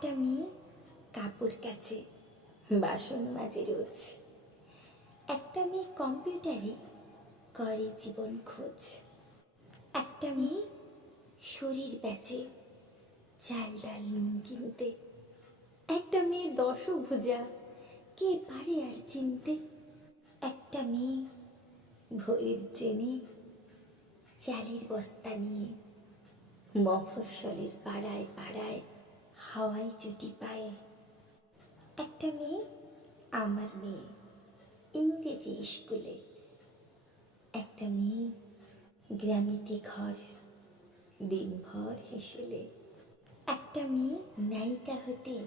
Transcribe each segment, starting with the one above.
একটা মেয়ে কাপড় কাচে, বাসন মাজে রোজ। একটা মেয়ে কম্পিউটারে করে জীবন খোঁজ। একটা মেয়ে শরীর বেচে চাল ডাল নুন কিনতে। একটা মেয়ে দশভুজা, কে পারে আর চিনতে। একটা মেয়ে ভোরের ট্রেনে, চালের বস্তা নিয়ে মফস্বলের পাড়ায় পাড়ায়। হাওয়ায় চুটি পায়ে। একটা মেয়ে, আমার মেয়ে, ইংরেজি স্কুলে। একটা মেয়ে গ্রামেতে ঘর, দিনভর হেসেলে। একটা মেয়ে নায়িকা হতে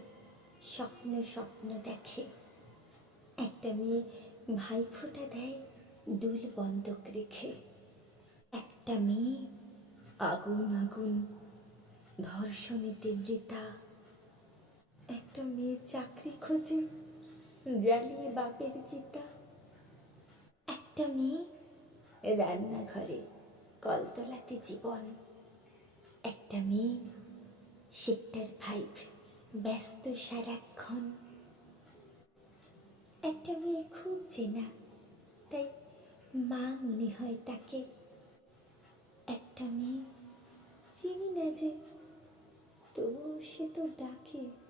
স্বপ্ন স্বপ্ন দেখে। একটা মেয়ে ভাই ফোঁটা দেয়, দুল বন্ধক রেখে। একটা মেয়ে আগুন আগুন ধর্ষণেতে মৃতা একটা মেয়ে চাকরি খোঁজে, জ্বালিয়ে বাপের চিতা। একটা মেয়ে রান্নাঘরে কলতলাতে জীবন। একটা মেয়ে সেক্টর ফাইভ ব্যস্ত সারাক্ষণ। একটা মেয়ে খুব চেনা, তাই মা মনে হয় তাকে। একটা মেয়ে চিনি না যে তবুও সে তো ডাকে।